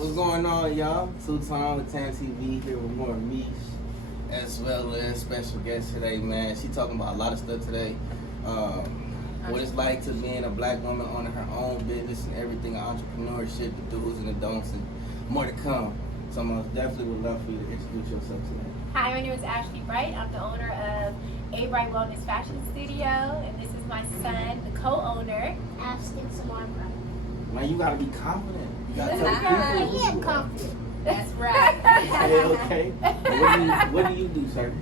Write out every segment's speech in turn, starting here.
What's going on, y'all? TwoTime with TamTv here with more Meish, as well as special guest today, man. She talking about a lot of stuff today. What it's like to being a black woman owning her own business and everything, entrepreneurship, the do's and the don'ts, and more to come. So I most definitely would love for you to introduce yourself today. Hi, my name is Ashley Bright. I'm the owner of A Bright Wellness Fashion Studio, and this is my son, the co-owner, Ashton Samar Bright. Man, you gotta be confident. You gotta tell people. He am confident. That's right. Okay. What do you do, sir?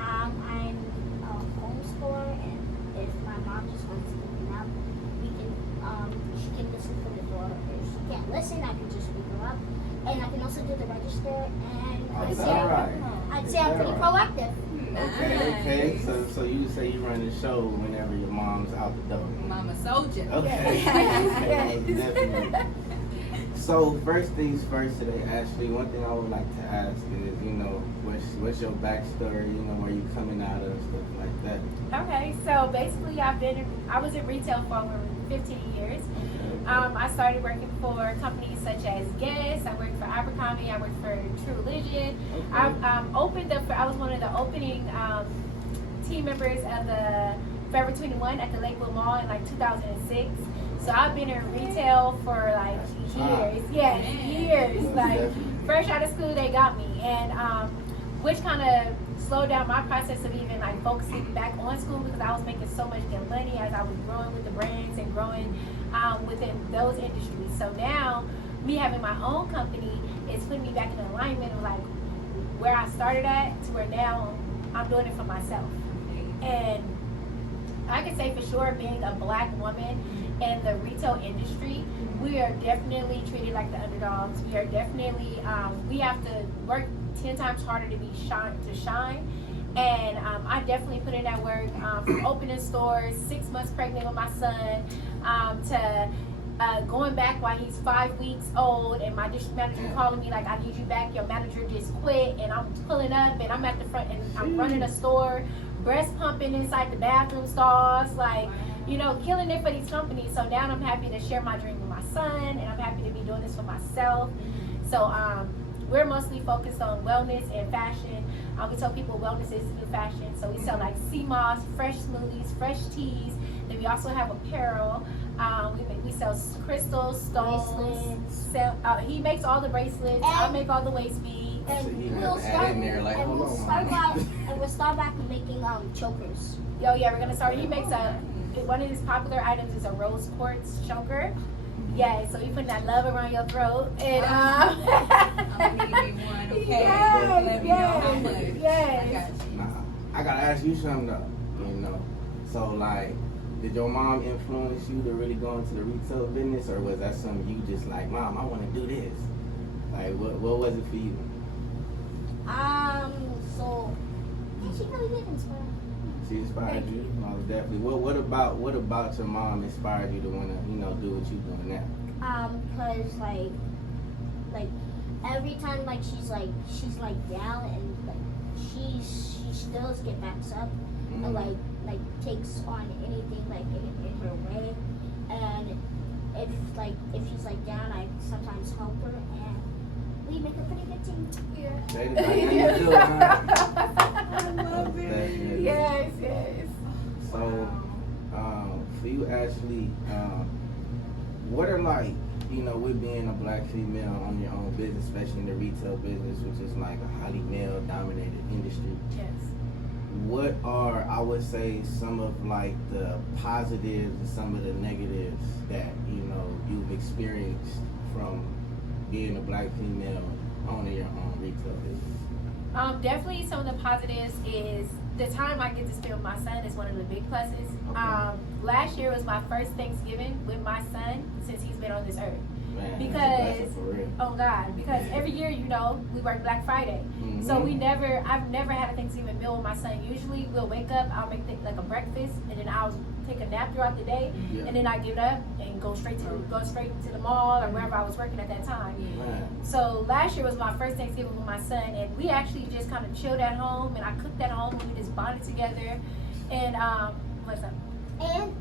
I'm a homeschooler, and if my mom just wants to pick me up, she can listen from the door. If she can't listen, I can just pick her up, and I can also do the register. And I'd say I'm pretty proactive. Okay. So you say you run the show whenever your mom's out the door. Mama soldier. Okay. Okay, definitely. So first things first today, Ashley, one thing I would like to ask is, what's your backstory, where you coming out of, stuff like that. Okay, so basically I was in retail for over 15 years. I started working for companies such as Guess, I worked for Abercrombie, I worked for True Religion. Okay. I was one of the opening team members of the Forever 21 at the Lakewood Mall in like 2006. So I've been in retail for like years. Yes, years. Like fresh out of school, they got me, and which kind of slowed down my process of even like focusing back on school, because I was making so much good money as I was growing with the brands and growing within those industries. So now, me having my own company is putting me back in alignment of like where I started at to where now I'm doing it for myself. And I can say for sure, being a black woman in the retail industry, we are definitely treated like the underdogs. We are definitely, we have to work 10 times harder to shine. And I definitely put in that work from opening stores, 6 months pregnant with my son, to going back while he's 5 weeks old, and my district manager calling me like, I need you back, your manager just quit, and I'm pulling up and I'm at the front and I'm running a store, breast pumping inside the bathroom stalls, like, killing it for these companies. So now I'm happy to share my dream with my son, and I'm happy to be doing this for myself. So we're mostly focused on wellness and fashion. We tell people wellness is new fashion. So we sell like sea moss, fresh smoothies, fresh teas. Then we also have apparel. We sell crystals, stones. He makes all the bracelets. I make all the waist beads. And we'll start back making chokers. Oh yeah, we're gonna start. He makes one of his popular items is a rose quartz choker. Yeah, so you put that love around your throat, and I'm gonna need me one, okay? Yes, Let me know how much. yes. I gotta ask you something though, So like, did your mom influence you to really go into the retail business, or was that something you just like, Mom, I want to do this? Like, what was it for you? So she really did inspire me. She inspired you? Most definitely. What about your mom inspired you to want to, do what you're doing now? Because like every time she's down, and like she still get backs up, and like takes on anything like in her way. And if she's down, I sometimes help her, and we make a pretty good team. I love it. Yes. So, for you, Ashley, what are with being a black female on your own business, especially in the retail business, which is like a highly male-dominated industry? Yes. What are, I would say, some of the positives and some of the negatives that you've experienced from being a black female owning your own retail business? Definitely some of the positives is the time I get to spend with my son is one of the big pluses. Okay. Last year was my first Thanksgiving with my son since he's been on this earth. Man, Because, for real. oh God, because every year, we work Black Friday. Mm-hmm. So I've never had a Thanksgiving meal with my son. Usually we'll wake up, I'll make like a breakfast, and then I'll take a nap throughout the day, and then I get up and go straight to the mall or wherever I was working at that time. Man. So last year was my first Thanksgiving with my son, and we actually just kind of chilled at home, and I cooked at home, and we just bonded together. And what's up? And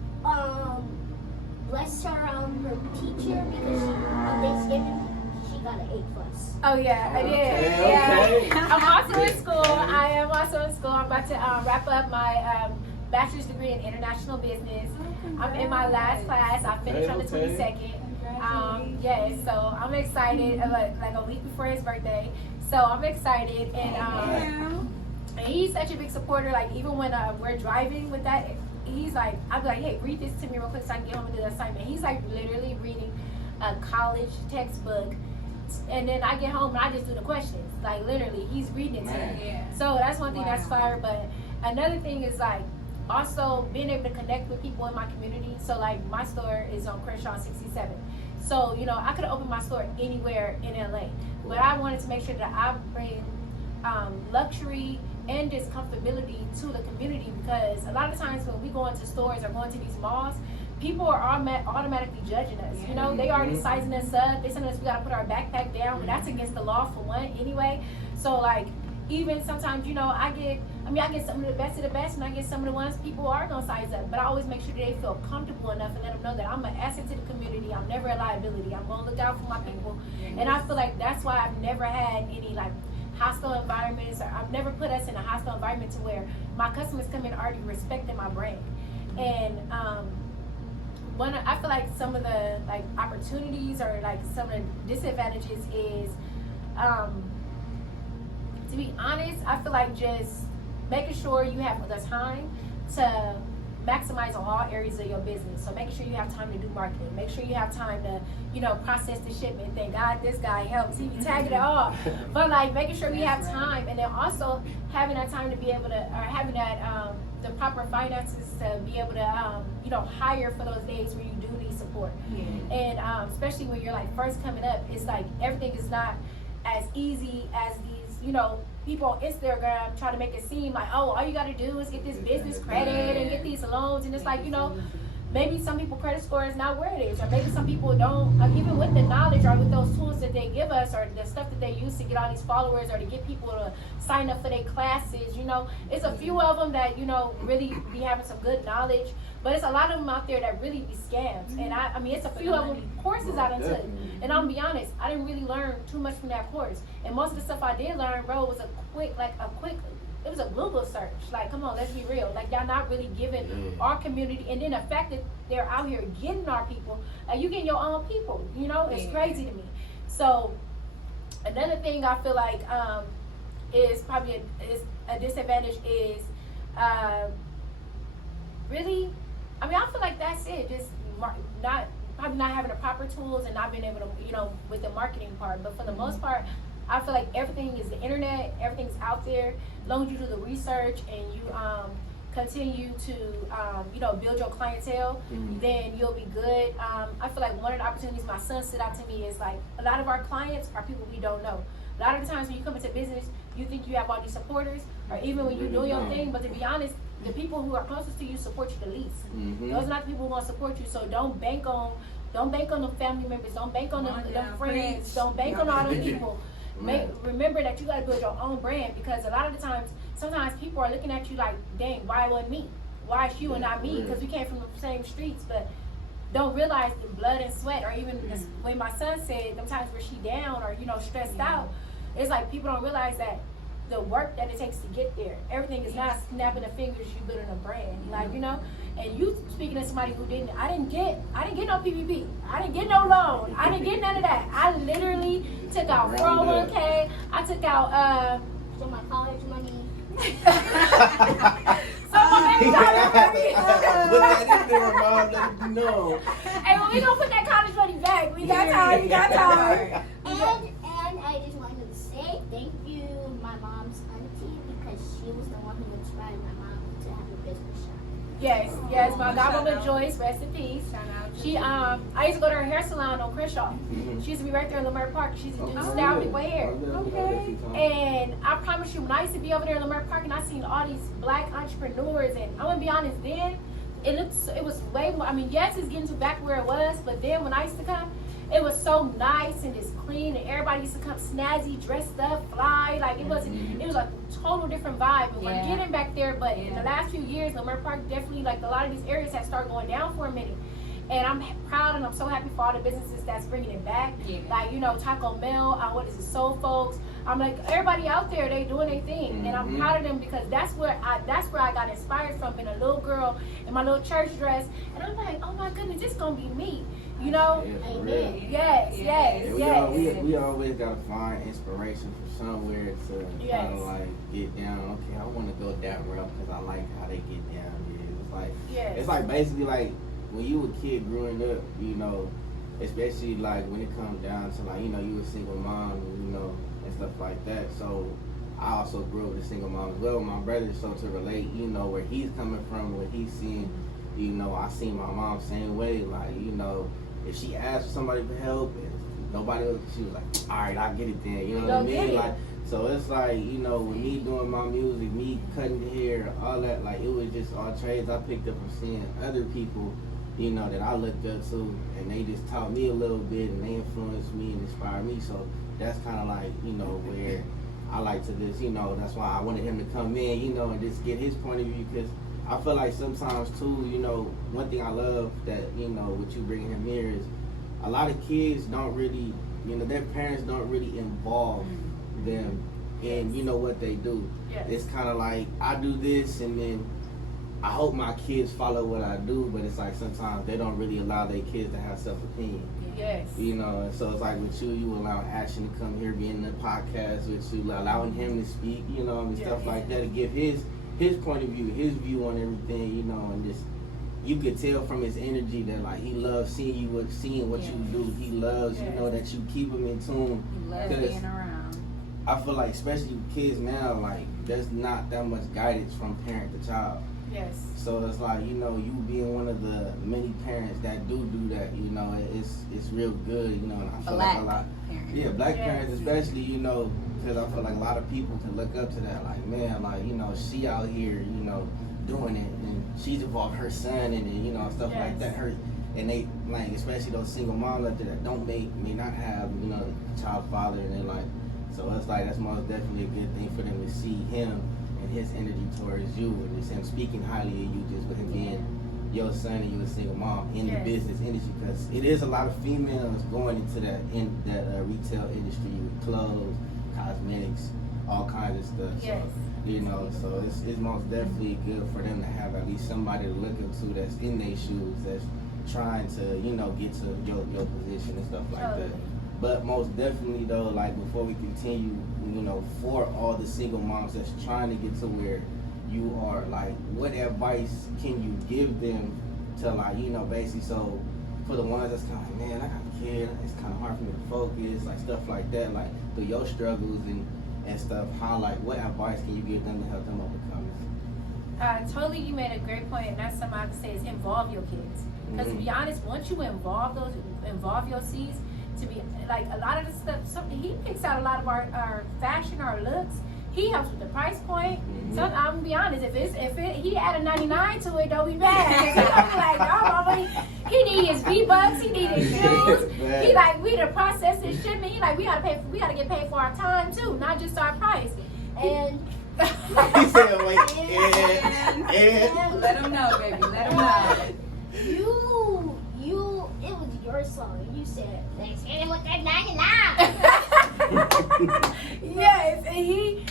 bless her teacher, because on Thanksgiving she she got an A+. Oh yeah, I did. Okay, Yeah. okay. I'm also in school. I am also in school. I'm about to wrap up my bachelor's degree in international business. I'm in my last class. I finished on the 22nd. Yes, so I'm excited. Like a week before his birthday, so I'm excited, and he's such a big supporter. Like even when we're driving with that, he's like, I'll be like, hey, read this to me real quick so I can get home and do the assignment. He's like literally reading a college textbook, and then I get home and I just do the questions. Like literally, he's reading it to me. Yeah. So that's one thing that's fire. But another thing is like also being able to connect with people in my community. So like my store is on Crenshaw 67. So, you know, I could have opened my store anywhere in LA, but I wanted to make sure that I bring luxury and just comfortability to the community, because a lot of times when we go into stores or go into these malls, people are automatically judging us. You know, they already sizing us up. They telling us we gotta put our backpack down, but that's against the law for one anyway. So like, even sometimes, you know, I get some of the best, and I get some of the ones people are gonna size up. But I always make sure that they feel comfortable enough and let them know that I'm an asset to the community. I'm never a liability. I'm gonna look out for my people. And I feel like that's why I've never had any like hostile environments, or I've never put us in a hostile environment to where my customers come in already respecting my brand. And I feel like some of the like opportunities or like some of the disadvantages is to be honest, I feel like just making sure you have the time to maximize on all areas of your business. So making sure you have time to do marketing. Make sure you have time to, you know, process the shipment. Thank God this guy helps. He be tagging it all. But like making sure we have time, and then also having that time to be able to, or having that the proper finances to be able to, you know, hire for those days where you do need support. And especially when you're like first coming up, it's like everything is not as easy as these, you know, people on Instagram try to make it seem like, oh, all you got to do is get this business credit and get these loans. And it's like, you know, maybe some people credit score is not where it is, or maybe some people don't, even with the knowledge or with those tools that they give us, or the stuff that they use to get all these followers or to get people to sign up for their classes, you know, it's a few of them that, you know, really be having some good knowledge, but it's a lot of them out there that really be scams. And I mean, it's a few of them courses I done took, and I'm gonna be honest, I didn't really learn too much from that course. And most of the stuff I did learn, bro, was it was a Google search. Like, come on, let's be real. Like, y'all not really giving our community, and then the fact that they're out here getting our people, like you getting your own people, you know, it's crazy to me. So another thing I feel like is probably a disadvantage is really, I mean, I feel like that's it. Just probably not having the proper tools and not being able to, you know, with the marketing part. But for the most part, I feel like everything is the internet, everything's out there. As long as you do the research and you continue to you know, build your clientele, then you'll be good. I feel like one of the opportunities my son stood out to me is like a lot of our clients are people we don't know. A lot of the times when you come into business, you think you have all these supporters, or even when you're doing your thing, but to be honest, the people who are closest to you support you the least. Those are not the people who want to support you. So don't bank on the family members, don't bank on the friends, don't bank on all those people. Remember that you got to build your own brand, because a lot of the times, sometimes people are looking at you like, dang, why wasn't me? Why is you and not me? Because we came from the same streets, but don't realize the blood and sweat, or even the way my son said, sometimes where she down or, you know, stressed out. It's like people don't realize that the work that it takes to get there. Everything is not snapping the fingers, you building a brand. Like, you know, and you speaking to somebody who I didn't get no PPP. I didn't get no loan. I didn't get none of that. I literally took out 401k. I took out So my college money. baby Put that in there, Mom. Let it be known. Hey, well, we gonna put that college money back. We got time. We got time. And I just wanted to say thank you, my mom's auntie, because she was the one who inspired my mom to have a business shop. Yes, my godmother Joyce, rest in peace. She I used to go to her hair salon on Crenshaw. She used to be right there in Lamar Park. She used to do style people hair. And I promise you, when I used to be over there in Lamar Park and I seen all these black entrepreneurs, and I'm gonna be honest, then it was way more. I mean, yes, it's getting to back where it was, but then when I used to come, it was so nice and just clean, and everybody used to come snazzy, dressed up, fly. Like it was a total different vibe. And we're getting back there, but in the last few years, Lamar Park definitely, like a lot of these areas had started going down for a minute. And I'm proud and I'm so happy for all the businesses that's bringing it back. Yeah. Like, you know, Taco Bell, what is it, Soul Folks. I'm like, everybody out there, they doing their thing. And I'm proud of them because that's where I got inspired from, being a little girl in my little church dress. And I'm like, oh my goodness, this gonna be me. You know? Yeah, for real. Yes. We always gotta find inspiration from somewhere to kind of like get down. Okay, I want to go that route because I like how they get down. It's like basically like when you were a kid growing up, you know, especially like when it comes down to like, you know, you a single mom, you know, and stuff like that. So I also grew up with a single mom as well. My brother, so to relate, you know, where he's coming from, what he's seeing, you know, I seen my mom same way. Like, you know, if she asked for somebody for help and nobody else, she was like, all right, I'll get it then. You know what I mean? Like, so it's like, you know, with me doing my music, me cutting hair, all that, like, it was just all trades I picked up from seeing other people, you know, that I looked up to, and they just taught me a little bit, and they influenced me and inspired me. So that's kind of like, you know, where I like to just, you know, that's why I wanted him to come in, you know, and just get his point of view, because I feel like sometimes too, you know, one thing I love that, you know, what you bring him here is a lot of kids don't really, you know, their parents don't really involve them in, you know, what they do. It's kind of like, I do this and then I hope my kids follow what I do, but it's like sometimes they don't really allow their kids to have self-opinion. Yes. You know, and so it's like with you allow Action to come here, be in the podcast with you, allowing him to speak, you know, and stuff like that, to give his point of view, his view on everything, you know, and just, you could tell from his energy that like he loves seeing what you do. He loves, you know, that you keep him in tune. He loves being around. I feel like, especially with kids now, like there's not that much guidance from parent to child. Yes. So it's like, you know, you being one of the many parents that do that, you know, it's real good, you know, and I feel like a lot, black parents especially, you know, because I feel like a lot of people can look up to that, like, man, like, you know, she out here, you know, doing it, and she's involved her son and you know, stuff like that. And they like, especially those single moms out there that may not have, you know, a child father in their life. So it's like that's most definitely a good thing for them to see him and his energy towards you, and just him speaking highly of you, just with him being your son and you a single mom in the business industry, because it is a lot of females going into that retail industry with clothes, cosmetics, all kinds of stuff. So, you know, so it's most definitely good for them to have at least somebody to look up to that's in their shoes, that's trying to, you know, get to your position and stuff like that. But most definitely though, like before we continue, you know, for all the single moms that's trying to get to where you are, like what advice can you give them to, like, you know, basically, so for the ones that's kind of like, man, I got a kid, it's kind of hard for me to focus, like stuff like that, like through your struggles and stuff, how, like, what advice can you give them to help them overcome it? Totally, you made a great point, and that's something I would say is involve your kids. Because to be honest, once you involve your seeds, to be like a lot of the stuff, he picks out a lot of our fashion, our looks. He helps with the price point. So I'm gonna be honest, if he add a 99 to it, don't be mad. He gonna be like, oh, mama, he need his V-Bucks, he need his shoes. He like, we to process this shipment. He like, we gotta get paid for our time too, not just our price. And he said, wait, and let him know, baby. Let him know. It was your song, and you said, let's hit it with that 99. Yes, and he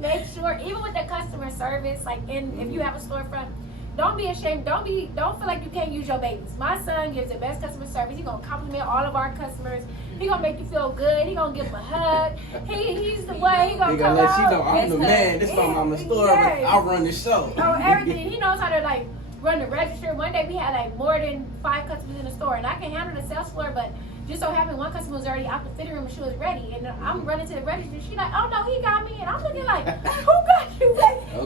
makes sure, even with the customer service, like if you have a storefront, don't be ashamed. Don't feel like you can't use your babies. My son gives the best customer service. He's gonna compliment all of our customers. He gonna make you feel good. He gonna give them a hug. He's the one. He gonna come let out. you know I'm the man. This is my mama's store, but I run the show. Oh, everything. He knows how to like run the register. One day we had like more than 5 customers in the store, and I can handle the sales floor, but just so happened one customer was already out the fitting room and she was ready, and I'm running to the register. She like, oh no, he got me, and I'm looking like, who got you?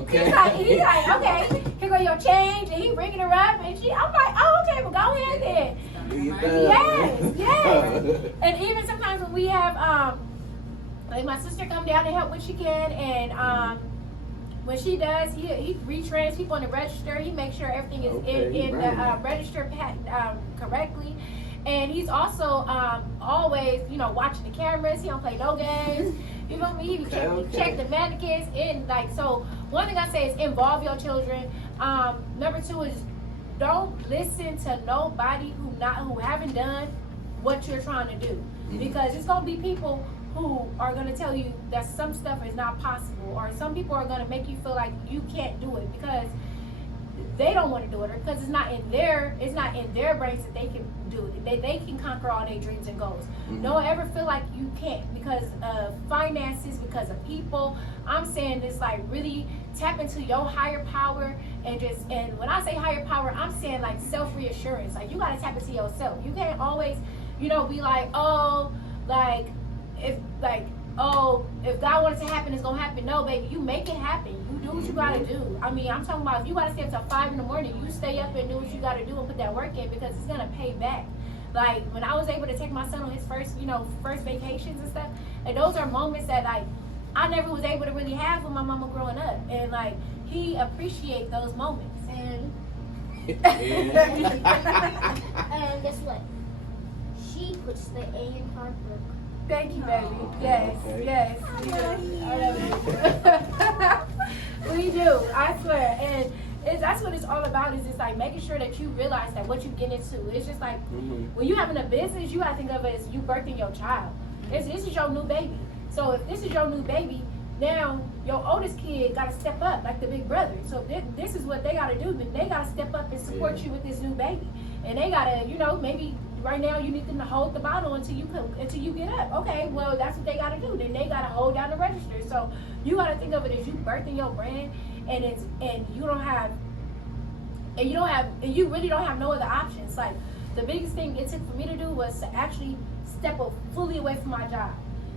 Okay. He's like, okay, here go your change, and he ringing her up, and I'm like, oh okay, well go ahead then. Yes. And even sometimes when we have like my sister come down to help when she can, and when she does, he retrains people on the register. He makes sure everything is in the register correctly. And he's also always, you know, watching the cameras. He don't play no games. You know me? He check the mannequins. And like, so one thing I say is involve your children. Number 2 is don't listen to nobody who haven't done what you're trying to do, because it's gonna be people who are gonna tell you that some stuff is not possible, or some people are gonna make you feel like you can't do it because they don't want to do it, or because it's not in their brains that they can do it. They can conquer all their dreams and goals. Don't ever feel like you can't because of finances, because of people. I'm saying this, like, really tap into your higher power, and when I say higher power, I'm saying like self-reassurance. Like, you gotta tap into yourself. You can't always, be like, if God wanted to happen, it's gonna happen. No, baby, you make it happen. You do what you gotta do. I mean, I'm talking about if you gotta stay up till 5 in the morning, you stay up and do what you gotta do and put that work in, because it's gonna pay back. Like, when I was able to take my son on his first vacations and stuff, and those are moments that, like, I never was able to really have with my mama growing up, and like, he appreciates those moments. And guess what? She puts the A in hard work. Thank you, baby. Yes, Okay. yes. I love you. We do, I swear. And that's what it's all about, is just like making sure that you realize that what you get into. It's just like when you're having a business, you gotta think of it as you birthing your child. This is your new baby. So if this is your new baby, now your oldest kid gotta step up like the big brother. So this is what they gotta do. They gotta step up and support you with this new baby. And they gotta, maybe right now you need them to hold the bottle until you get up. Okay, well, that's what they gotta do. Then they gotta hold down the register. So you gotta think of it as you birthing your brand, and you really don't have no other options. Like, the biggest thing it took for me to do was to actually step fully away from my job.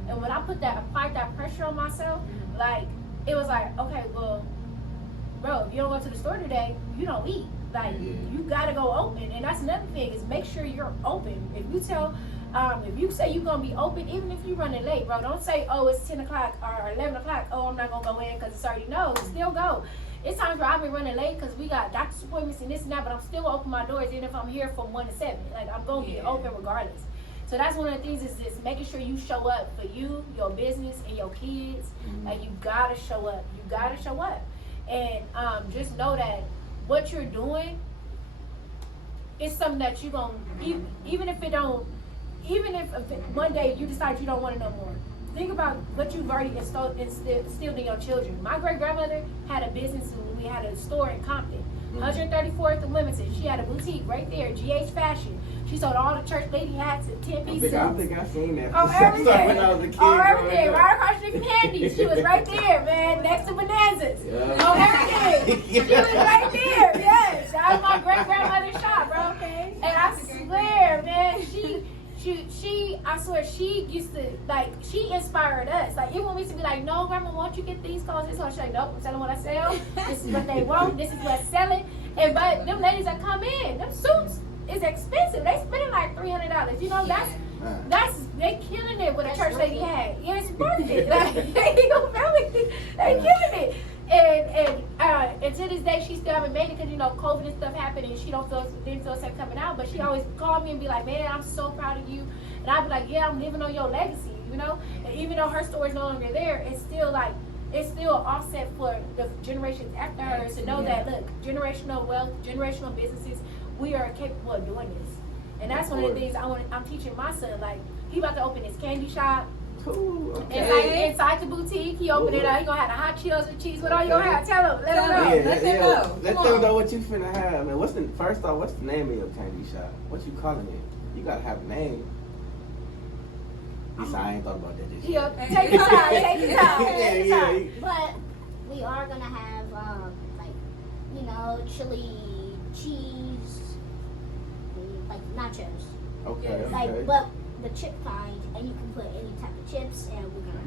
And when I applied that pressure on myself, like, it was like, okay, well, bro, if you don't go to the store today, you don't eat. Like, you gotta go open. And that's another thing, is make sure you're open. If you say you're gonna be open, even if you're running late, bro, don't say, oh, it's 10 o'clock or 11 o'clock, oh, I'm not gonna go in because it's already, no, still go. It's times where I've been running late because we got doctor's appointments and this and that, but I'm still gonna open my doors even if I'm here from 1 to 7. Like, I'm gonna be open regardless. So that's one of the things, is just making sure you show up for you, your business, and your kids. Like, you gotta show up. You gotta show up. And just know that what you're doing is something that you're gonna, even if one day you decide you don't want it no more, think about what you've already instilled in your children. My great-grandmother had a business, and we had a store in Compton, 134th and Limited. She had a boutique right there, GH Fashion. She sold all the church lady hats and 10-piece I think I seen that. Oh, everything. When I was a kid. Oh, everything. Right across the street from Handy's. She was right there, man, next to Bonanza's. Yeah. Oh, everything. She was right there. Yes. That was my great-grandmother's shop, bro. Okay. And I swear, man, I swear, she used to, like, she inspired us. Like, even when we used to be like, no, grandma, won't you get these clothes? She's like, nope, I'm selling what I sell. This is what they want. This is what's selling. And but them ladies that come in, them suits is expensive. They spending like $300. That's they killing it with a church lady hat. Yeah, it's worth it. Like, they killing it. And to this day, she still haven't made it because COVID and stuff happened, and she didn't feel safe coming out. But she always called me and be like, "Man, I'm so proud of you." And I'd be like, "Yeah, I'm living on your legacy," And even though her store is no longer there, it's still an offset for the generations after her to know that, look, generational wealth, generational businesses, we are capable of doing this. And that's one of the things I'm teaching my son. Like, he about to open his candy shop. Cool. Okay. Inside the boutique, he opened it up. He gonna have the hot Cheetos with cheese. What all you gonna have? Tell him. Let him know. Let them know. Let them know what you finna have, man. What's the name of your candy shop? What you calling it? You gotta have a name. I ain't thought about that this year. Take your time. Take your time. But we are gonna have chili, cheese, like nachos. Okay. But the chip kind, and you can put any type of chips, and we're gonna.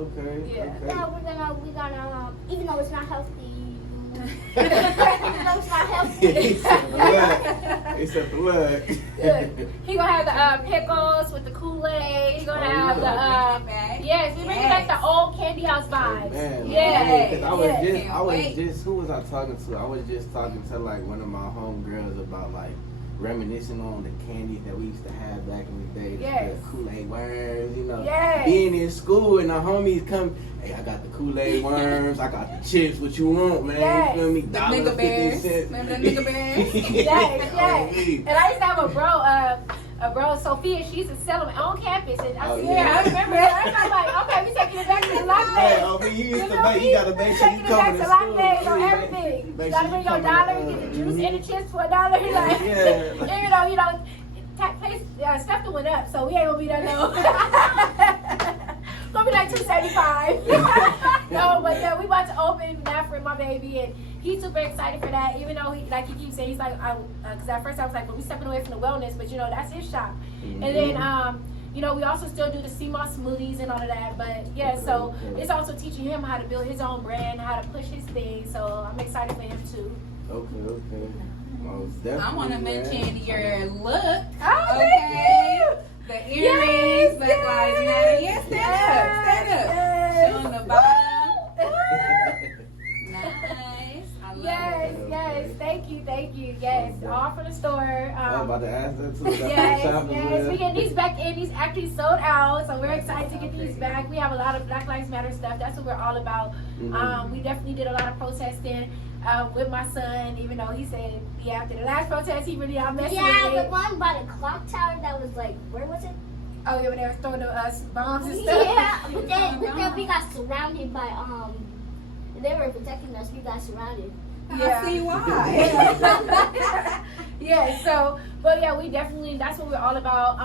Okay. Yeah. Okay. Yeah, we're gonna, even though it's not healthy. Even though it's not healthy. It's a blood. He gonna have the pickles with the Kool-Aid. He gonna have the yes, we bring back the old candy house vibes. Man, yeah. I was just who was I talking to? I was just talking to like one of my homegirls about like reminiscing on the candies that we used to have back in the day. Yes. The Kool-Aid worms, Yes. being in school and the homies come Hey, I got the Kool-Aid worms. I got the chips. What you want, man? Yes. You feel me? The nigga bears. Remember the nigga bears? Yes. And I used to have a bro, Sophia. She used to sell them on campus, and I said, I remember. I'm like, okay, we taking it back to the lock days. Yeah, you used to make. You gotta make sure you taking it back come to to lock school. days on everything. You gotta bring your dollar, get the juice and the chips for $1. Like, you know, stuff that went up, so we ain't gonna be that low. Gonna be like $2.75. No, but yeah, we about to open now for my baby, and he's super excited for that. Even though he keeps saying, he's like, because at first I was like, well, we stepping away from the wellness, but you know, that's his shop. And then you know, we also still do the sea moss smoothies and all of that. But yeah, so it's also teaching him how to build his own brand, how to push his thing. So I'm excited for him too. Okay. I want to mention your look. Oh, okay. thank you. The earrings, Black Lives Matter. Yes, stand up. Showing the bottom. Nice. I love it. Yes. Thank you. Yes, all from the store. I'm about to ask that too. Yes. We get these back in. These actually sold out, so we're excited to get these back. We have a lot of Black Lives Matter stuff. That's what we're all about. We definitely did a lot of protesting with my son, even though he said, after the last protest, he really out messing with Yeah, it. the one by the clock tower that was like, where was it? Oh, yeah, when they were throwing us bombs and stuff. Yeah, but then we got surrounded by they were protecting us. We got surrounded. Yeah. I see why. Yeah, so, but yeah, we definitely, that's what we're all about.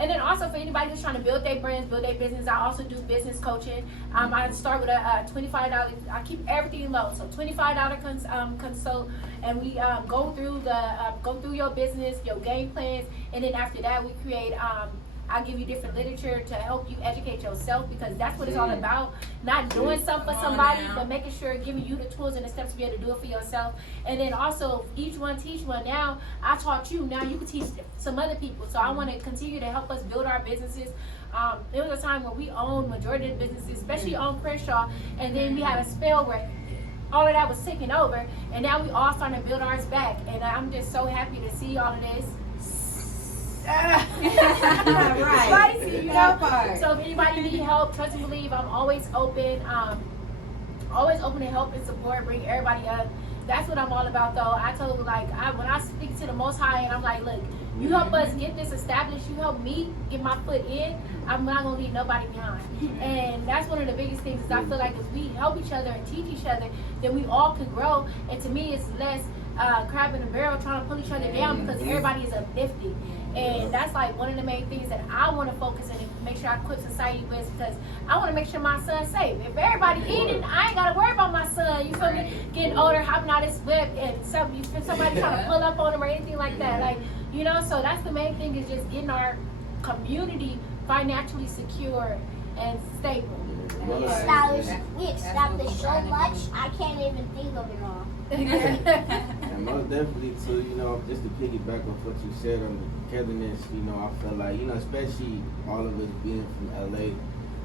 And then also for anybody who's trying to build their brands, build their business, I also do business coaching. I start with a $25. I keep everything low, so $25 consult, and we go through your business, your game plans, and then after that we create. I'll give you different literature to help you educate yourself, because that's what it's all about. Not doing something for somebody, but making sure, giving you the tools and the steps to be able to do it for yourself. And then also, each one teach one. Now, I taught you, now you can teach some other people. So I want to continue to help us build our businesses. There was a time where we owned majority of the businesses, especially on Crenshaw, and then we had a spell where all of that was taking over, and now we all starting to build ours back. And I'm just so happy to see all of this. Right. Spicy, you know. So if anybody need help, trust and believe, I'm always open. Always open to help and support, bring everybody up. That's what I'm all about, though. I told when I speak to the Most High, and I'm like, look, you help us get this established, you help me get my foot in, I'm not gonna leave nobody behind. And that's one of the biggest things, is I feel like if we help each other and teach each other, then we all can grow. And to me, it's less crab in a barrel trying to pull each other down, because everybody is uplifted. And that's like one of the main things that I want to focus on and make sure I equip society with, because I want to make sure my son's safe. If everybody eating, I ain't got to worry about my son, you feel me, getting older, hopping out his whip, and somebody trying to pull up on him or anything like that. Like, you know, so that's the main thing, is just getting our community financially secure and stable. We established so much, I can't even think of it all. And most definitely too, you know, just to piggyback off what you said on the togetherness, you know, I feel like, you know, especially all of us being from LA,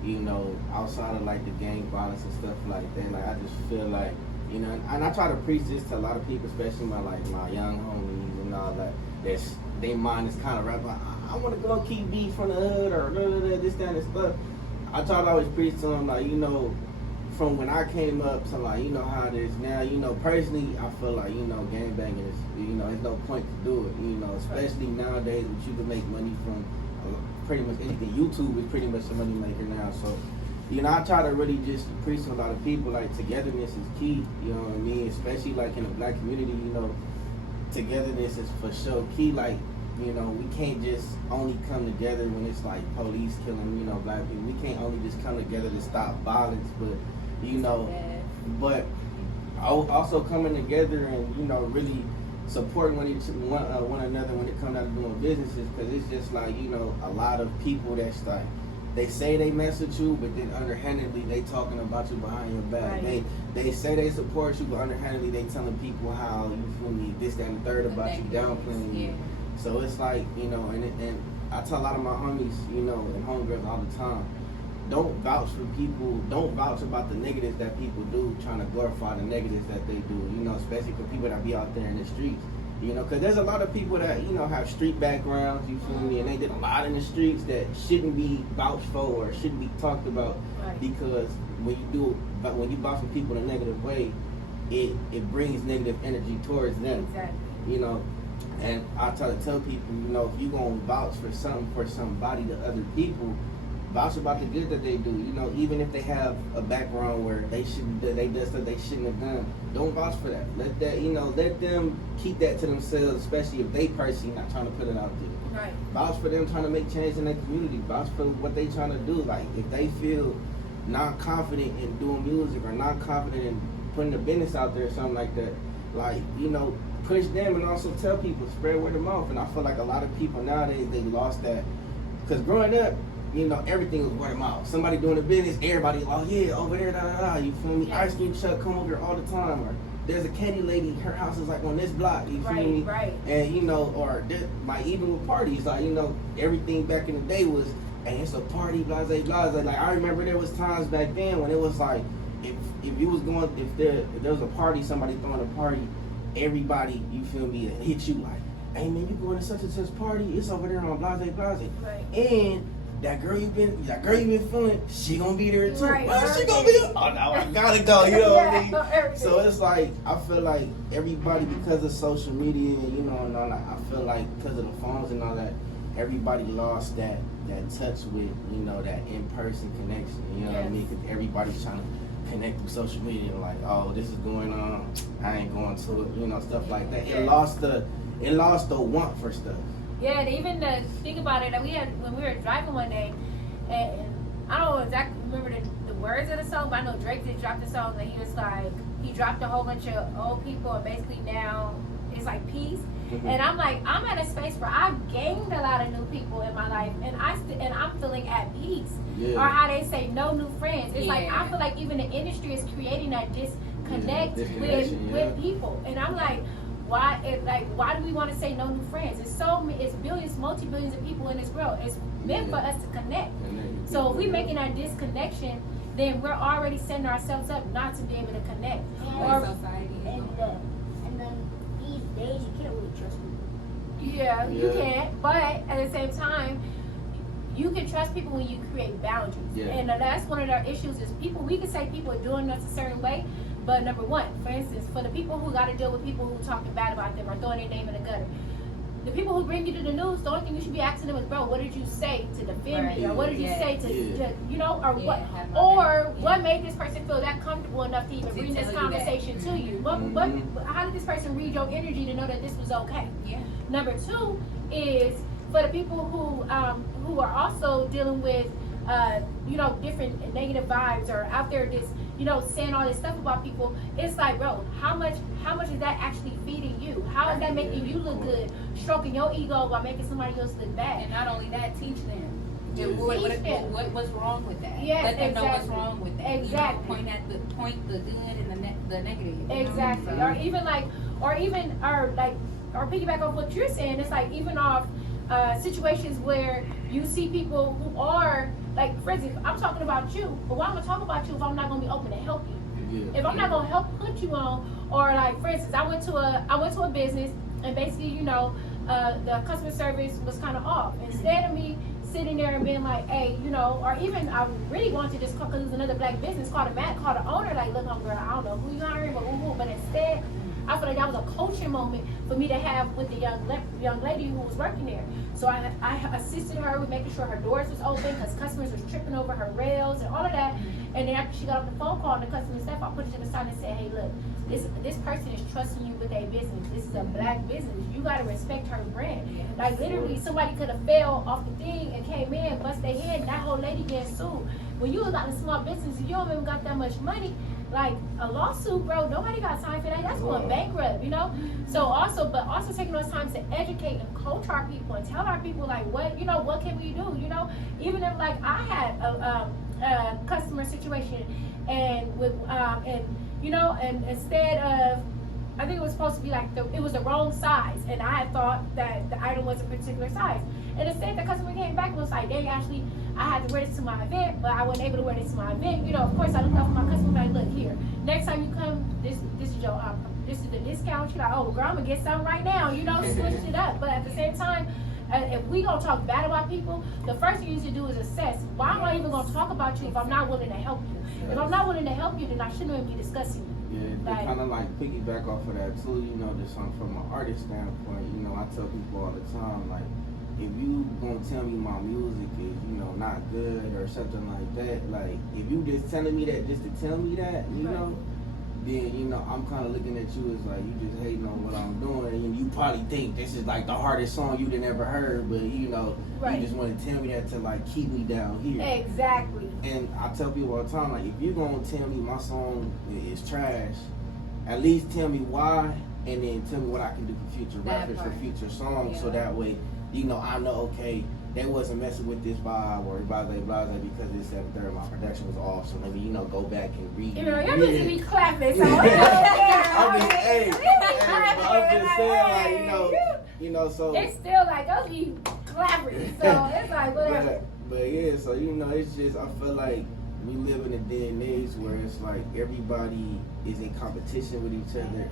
you know, outside of like the gang violence and stuff like that, like I just feel like, you know, and I try to preach this to a lot of people, especially my young homies and all that, that's their mind is kind of wrapped like, I want to go keep beef from the hood or this, that, and stuff. I try to always preach to them, like, you know, from when I came up to, like, you know how it is now, you know, personally, I feel like, you know, gangbanging is, you know, there's no point to do it, you know, especially nowadays, which you can make money from pretty much anything. YouTube is pretty much a money maker now, so, you know, I try to really just preach to a lot of people, like, togetherness is key, you know what I mean, especially, like, in the black community, you know, togetherness is for sure key, like, you know, we can't just only come together when it's like police killing, you know, black people. We can't only just come together to stop violence, but, you know, but also coming together and, you know, really supporting one another when it comes down to doing businesses, because it's just like, you know, a lot of people that's like, they say they mess with you, but then underhandedly they talking about you behind your back. Right. They say they support you, but underhandedly they telling people how, you feel me, this, that, and the third about you, downplaying you. So it's like, you know, and I tell a lot of my homies, you know, and homegirls all the time, don't vouch for people, don't vouch about the negatives that people do, trying to glorify the negatives that they do, you know, especially for people that be out there in the streets. You know, because there's a lot of people that, you know, have street backgrounds, you feel me, and they did a lot in the streets that shouldn't be vouched for or shouldn't be talked about. Right. Because when you vouch for people in a negative way, it brings negative energy towards them. Exactly. You know, and I try to tell people, you know, if you're going to vouch for something for somebody to other people, vouch about the good that they do. You know, even if they have a background where they did stuff they shouldn't have done, don't vouch for that. Let that, you know, let them keep that to themselves, especially if they personally not trying to put it out there. Right. Vouch for them trying to make change in their community. Vouch for what they trying to do. Like, if they feel not confident in doing music or not confident in putting the business out there or something like that, like, you know, push them and also tell people, spread word of mouth. And I feel like a lot of people nowadays, they lost that. Because growing up, you know, everything was word of mouth. Somebody doing the business, everybody, oh yeah, over there, da da da. You feel me? Ice cream truck come over here all the time. Or there's a candy lady, her house is like on this block. You feel me? Right. And you know, or like even with parties, like, you know, everything back in the day was, hey, it's a party, blase, blase. Like, I remember there was times back then when it was like, if you was going, if there was a party, somebody throwing a party, everybody, you feel me, hit you like, hey man, you going to such and such party? It's over there on blase, blase. Right. And that girl you been feeling, she gonna be there too. Right. Oh, she gonna be there. Oh no, I gotta go. You know what I mean? Everything. So it's like, I feel like everybody, because of social media, you know, and all that, I feel like because of the phones and all that, everybody lost that touch with, you know, that in-person connection. You know what I mean? Because everybody's trying to connect through social media, like, oh, this is going on, I ain't going to it, you know, stuff like that. It lost the want for stuff. Yeah, and even the think about it, that we had when we were driving one day, and I don't exactly remember the words of the song, but I know Drake did drop the song, and he was like, he dropped a whole bunch of old people, and basically now it's like peace. Mm-hmm. And I'm like, I'm at a space where I've gained a lot of new people in my life, and I'm feeling at peace. Yeah. Or how they say, no new friends. It's like, I feel like even the industry is creating that disconnect with people, and I'm like, why do we want to say no new friends? It's billions, multi-billions of people in this world. It's meant for us to connect. So if we're making that disconnection, then we're already setting ourselves up not to be able to connect. And then these days you can't really trust people. Yeah, you can't. But at the same time, you can trust people when you create boundaries. Yeah. And that's one of our issues is people. We can say people are doing us a certain way. But number one, for instance, for the people who got to deal with people who talking bad about them or throwing their name in the gutter, the people who bring you to the news, the only thing you should be asking them is, bro, what did you say to defend me? Or what did you say to, you know, or what? Or what made this person feel that comfortable enough to even bring this conversation to you? How did this person read your energy to know that this was okay? Yeah. Number two is for the people who are also dealing with, you know, different negative vibes or out there just, you know, saying all this stuff about people. It's like, bro, how much is that actually feeding you? How is that making you look good? Stroking your ego while making somebody else look bad. And not only that, teach them. What's wrong with that? Yes, let them know what's wrong with that. Exactly. You know, point the good and the negative. Exactly. Or piggyback off what you're saying. It's like even off situations where you see people who are like, for instance, I'm talking about you, but why am I talking about you if I'm not going to be open to help you? Yeah. If I'm not going to help put you on, or like, for instance, I went to a business, and basically, you know, the customer service was kind of off. Instead of me sitting there and being like, hey, you know, or even I really wanted to just call, because it was another black business, called the owner, like, look, girl, I don't know who you hiring, but instead, I feel like that was a coaching moment for me to have with the young lady who was working there. So I assisted her with making sure her doors was open because customers was tripping over her rails and all of that. And then after she got off the phone call and the customer staff, I put it to the side and said, hey, look, this person is trusting you with their business. This is a black business. You got to respect her brand. Like literally, somebody could have fell off the thing and came in, bust their head, and that whole lady getting sued. When you was out in small business, you don't even got that much money. Like a lawsuit, bro, nobody got time for that. That's going bankrupt, you know? So also taking those times to educate and coach our people and tell our people like what can we do, you know? Even if like I had a customer situation and with and instead of, I think it was supposed to be like it was the wrong size, and I had thought that the item was a particular size. And instead the customer came back and was like, dang, Ashley, I had to wear this to my event, but I wasn't able to wear this to my event. You know, of course, I looked out for my customer. Like, look here, next time you come, this is your this is the discount. You're like, oh, girl, I'm gonna get something right now. You know, switch it up. But at the same time, if we gonna talk bad about people, the first thing you need to do is assess. Why am I even gonna talk about you if I'm not willing to help you? If I'm not willing to help you, then I shouldn't even be discussing you. Yeah, they kind of like piggyback off of that too. You know, just from an artist standpoint. You know, I tell people all the time, like, if you gonna tell me my music is, you know, not good or something like that, like, if you just telling me that just to tell me that, you know, then, you know, I'm kind of looking at you as like, you just hating on what I'm doing, and you probably think this is like the hardest song you done ever heard, but, you know, you just want to tell me that to like keep me down here. Exactly. And I tell people all the time, like, if you're gonna tell me my song is trash, at least tell me why, and then tell me what I can do for future reference, for future songs, so that way, you know, I know, okay, they wasn't messing with this vibe or blah blah because this 7/3 my production was off, so let me, you know, go back and read. You know, you're supposed to be clapping, so I'm just saying, like, you know, so it's still like those be clapping, so it's like whatever. But yeah, so you know, it's just, I feel like we live in a day and age where it's like everybody is in competition with each other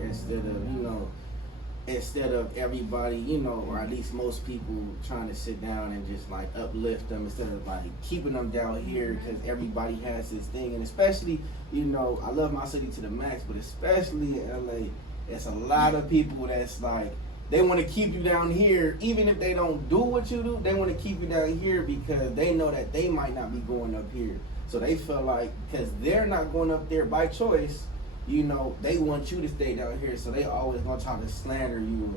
instead of everybody, you know, or at least most people trying to sit down and just like uplift them instead of like keeping them down here, because everybody has this thing. And especially, you know, I love my city to the max, but especially in LA, it's a lot of people that's like, they want to keep you down here, even if they don't do what you do, they want to keep you down here because they know that they might not be going up here. So they feel like, because they're not going up there by choice, you know, they want you to stay down here, so they always gonna try to slander you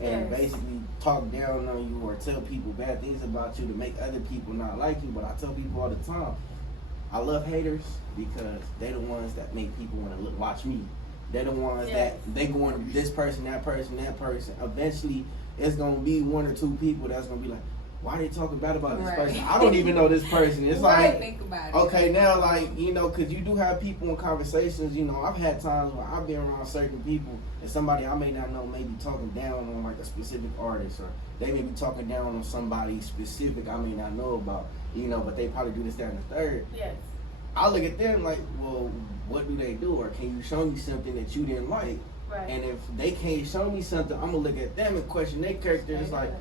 and basically talk down on you or tell people bad things about you to make other people not like you. But I tell people all the time, I love haters because they're the ones that make people want to watch me. They're the ones that they going this person, that person, that person. Eventually, it's gonna be one or two people that's gonna be like, why are they talking bad about this person? I don't even know this person. It's like, think about it. Okay, now, like, you know, because you do have people in conversations, you know, I've had times where I've been around certain people and somebody I may not know may be talking down on like a specific artist, or they may be talking down on somebody specific I may not know about, you know, but they probably do this, that, and the third. Yes. I look at them like, well, what do they do? Or can you show me something that you didn't like? Right. And if they can't show me something, I'm going to look at them and question their character. It's like,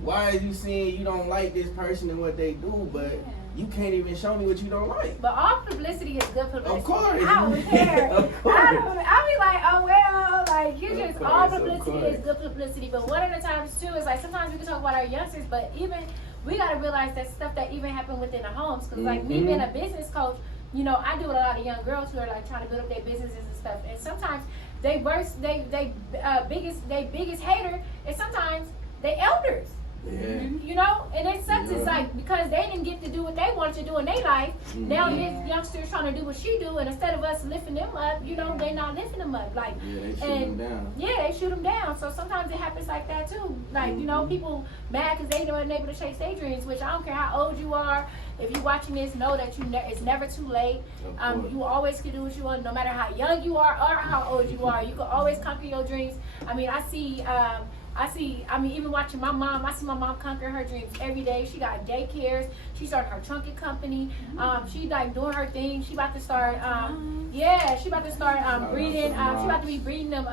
why are you saying you don't like this person and what they do, but you can't even show me what you don't like? But all publicity is good publicity. Of course. I don't care. Of course. I'll be like, oh well, like you just course, all publicity is good publicity. But one of the times too is like sometimes we can talk about our youngsters, but even we gotta realize that stuff that even happened within the homes. Because like me being a business coach, you know, I do with a lot of young girls who are like trying to build up their businesses and stuff. And sometimes they biggest hater is sometimes they elders. Yeah. You know, and it sucks. It's like because they didn't get to do what they wanted to do in their life. Now this youngster's trying to do what she do, and instead of us lifting them up, you know, they not lifting them up. Like, they shoot them down. Yeah, they shoot them down. So sometimes it happens like that too. Like, you know, people mad because they weren't able to chase their dreams. Which I don't care how old you are. If you're watching this, know that it's never too late. You always can do what you want, no matter how young you are or how old you are. You can always conquer your dreams. I mean, even watching my mom, I see my mom conquer her dreams every day. She got daycares. She started her trunking company. She like doing her thing. She about to start, breeding. She about to be breeding them,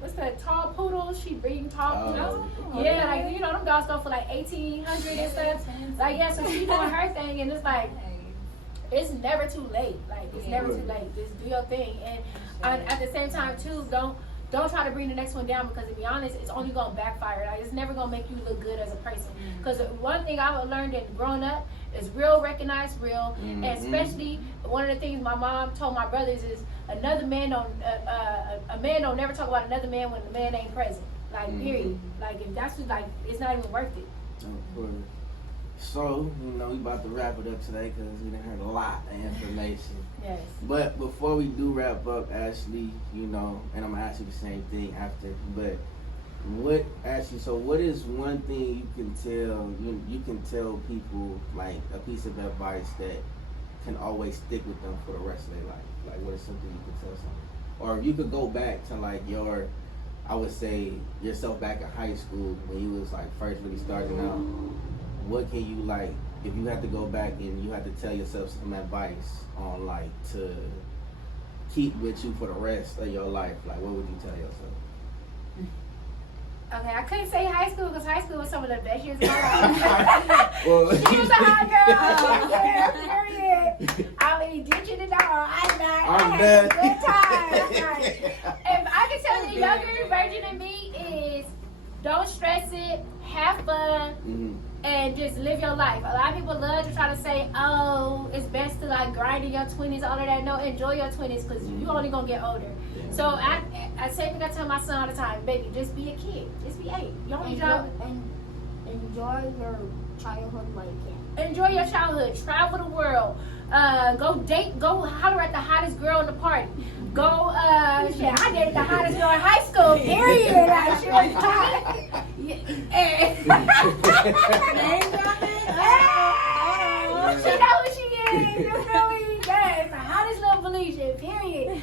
what's the tall poodles? She breeding tall poodles. Yeah, like, you know, them dogs go for like 1,800 and stuff. Like, yeah, so she doing her thing, and it's like, it's never too late. Like, it's never too late. Just do your thing. And at the same time, too, don't try to bring the next one down, because to be honest, it's only gonna backfire. Like, it's never gonna make you look good as a person. Because one thing I've learned in growing up is real recognize real, and especially one of the things my mom told my brothers is a man don't never talk about another man when the man ain't present. Like, period. Like, if that's just, like, it's not even worth it. Of course. So, you know, we about to wrap it up today because we done heard a lot of information. Yes. But before we do wrap up, Ashley, you know, and I'm gonna ask you the same thing after, but what is one thing you can tell people, like a piece of advice that can always stick with them for the rest of their life? Like, what is something you could tell someone? Or if you could go back to like I would say yourself back in high school when you was like first really starting out, what can you like if you had to go back and you had to tell yourself some advice on like to keep with you for the rest of your life, like what would you tell yourself? Okay, I couldn't say high school because high school was some of the best years of my life. Well, She was a hot girl. Period. I mean, ditching it all. I had a good time. Like, if I could tell the younger version of me is don't stress it, have fun, and just live your life. A lot of people love to try to say, oh, it's best to like grind in your 20s, all of that. No, enjoy your 20s because you're only going to get older. So I say thing I tell my son all the time, baby, just be a kid. Just be 8. Your only job. And enjoy your childhood like you can. Enjoy your childhood. Travel the world. Go date. Go holler at the hottest girl in the party. Go. Shit, I dated the hottest girl in high school. Period. Like, she was hot. She know who she is. You feel me? Yes, the hottest little Felicia. Period.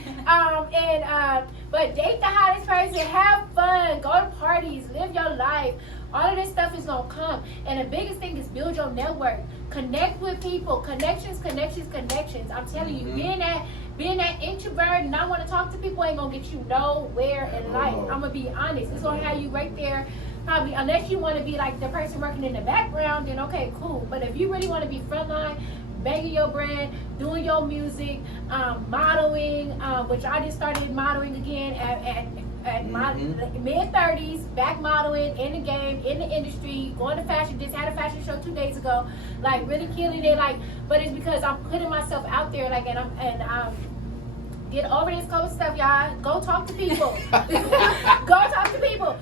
But date the hottest person. Have fun. Go to parties. Live your life. All of this stuff is gonna come. And the biggest thing is build your network. Connect with people. Connections. I'm telling you, being that introvert and not want to talk to people ain't gonna get you nowhere in life. I'm gonna be honest. It's gonna have you right there. Probably, unless you want to be like the person working in the background, then okay, cool. But if you really want to be frontline, banging your brand, doing your music, modeling, which I just started modeling again at my mid-30s, back modeling, in the game, in the industry, going to fashion, just had a fashion show 2 days ago, like really killing it, like, but it's because I'm putting myself out there, like, get over this COVID stuff, y'all. Go talk to people. Go talk to people.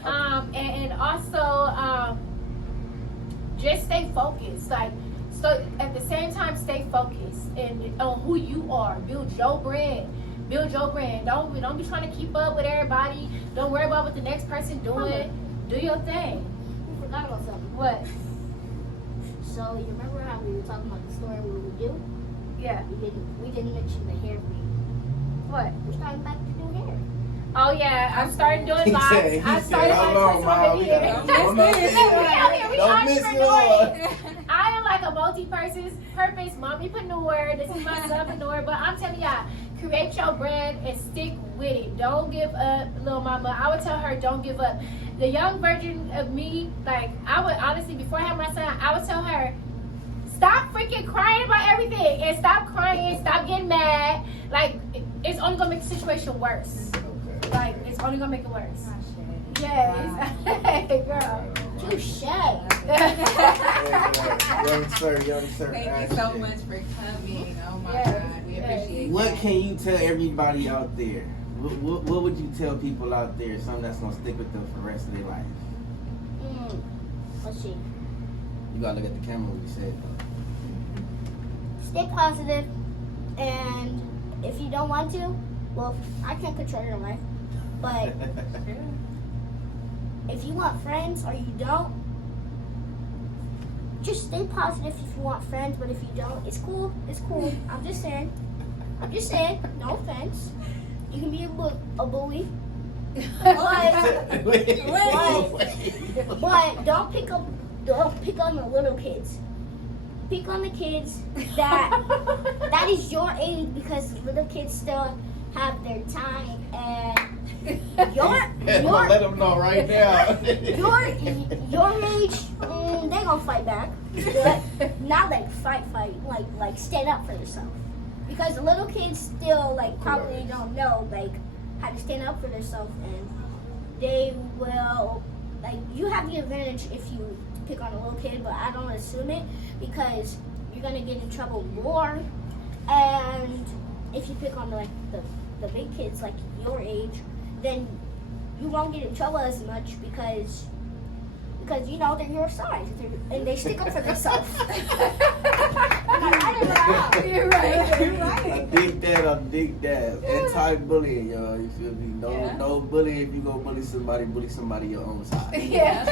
And also, just stay focused. Like, so at the same time, stay focused and on who you are. Build your brand. Don't be trying to keep up with everybody. Don't worry about what the next person doing. Do your thing. We forgot about something. What? So you remember how we were talking about the story we would do? Yeah. We didn't mention the hair thing. What? We're starting back to do hair. Oh yeah, I'm starting doing lives. I started "Hold on, Mom, my here. don't miss it. I am like a multi-purpose mompreneur. This is my sonpreneur. But I'm telling y'all, create your brand and stick with it. Don't give up, little mama. I would tell her, don't give up. The young version of me, like I would honestly, before I had my son, I would tell her, stop freaking crying about everything and stop crying, stop getting mad. Like, it's only gonna make the situation worse. Like, it's only gonna make it worse. Yes. Hey, girl. Touche. Young sir. Thank you so much for coming. Oh my Yes, God, we yes. appreciate What that. can you tell everybody out there? What would you tell people out there? Something that's gonna stick with them for the rest of their life. Let's see. You gotta look at the camera when you say it. Stay positive, and if you don't want to, well, I can't control your life, but if you want friends or you don't, just stay positive if you want friends, but if you don't, it's cool. I'm just saying, no offense. You can be a bully, but don't pick on the little kids. Pick on the kids that is your age, because little kids still have their time, and let them know right now. your age, they gonna fight back, but not like fight, like stand up for yourself, because the little kids still like probably don't know like how to stand up for themselves, and they will, like, you have the advantage if you pick on a little kid, but I don't assume it, because you're gonna get in trouble more. And if you pick on like the big kids like your age, then you won't get in trouble as much, because you know they're your size and they stick up for themselves. You're right. I dig that. Anti-bullying, y'all. You feel me? No bully. If you gonna bully somebody your own size. Yeah.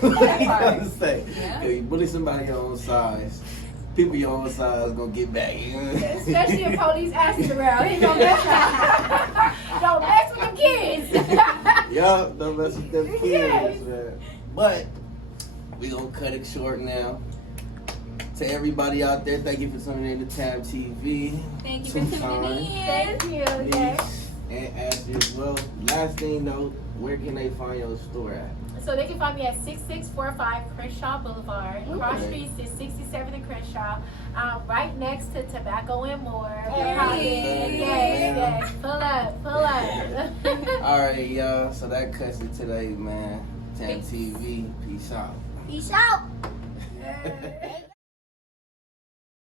What you gonna say? Yeah. If you bully somebody your own size, people your own size gonna get back. Especially if police asking around. He don't mess with the kids. Yup, don't mess with them kids, Yes. man. But we gonna cut it short now. To everybody out there, thank you for tuning in to TamTv. Thank you for tuning in. Thank you. Meish Yes. and Ashley as well. Last thing though, where can they find your store at? So they can find me at 6645 Crenshaw Boulevard. Cross Okay. Streets is 67th and Crenshaw. Right next to Tobacco and More. Hey. Yes. Pull up. Alright, y'all. So that cuts it today, man. TamTv. Peace out. Peace out. Yes.